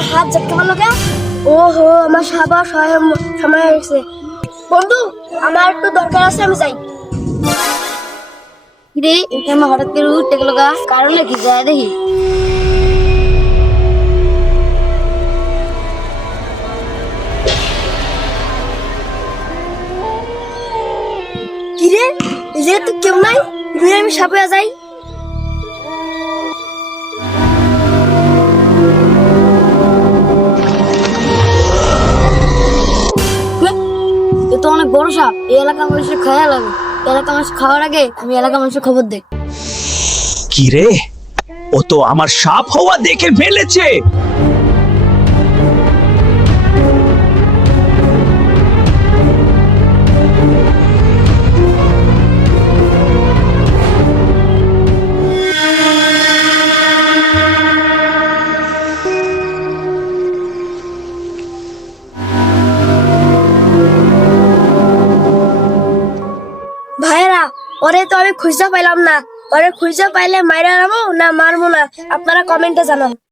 আমার হাত ঝাটকে পারলো কে? ওহো, আমার সাবা সময় হয়ে গেছে। বন্ধু, আমার একটু দরকার আছে, আমি যাই। রে এখানে হঠাৎ করে উঠতে গেল গা, কারণ কি যায় দেখি। কিরে, এই জায়গায় তো কেউ নাই, তুই আমি সাপ হয়ে যাই। এ তো অনেক বড় সাপ, এই এলাকার মানুষের খাওয়া লাগে। এলাকার মানুষ খাওয়ার আগে আমি এলাকার মানুষের খবর দেই। কি রে, ও তো আমার সাপ হওয়া দেখে ফেলেছে। ভাইরা, ওরে তো আমি খুঁজে পাইলাম না। ওরে খুঁজে পাইলে মাইরা নামো না মারবো না, আপনারা কমেন্টে জানান।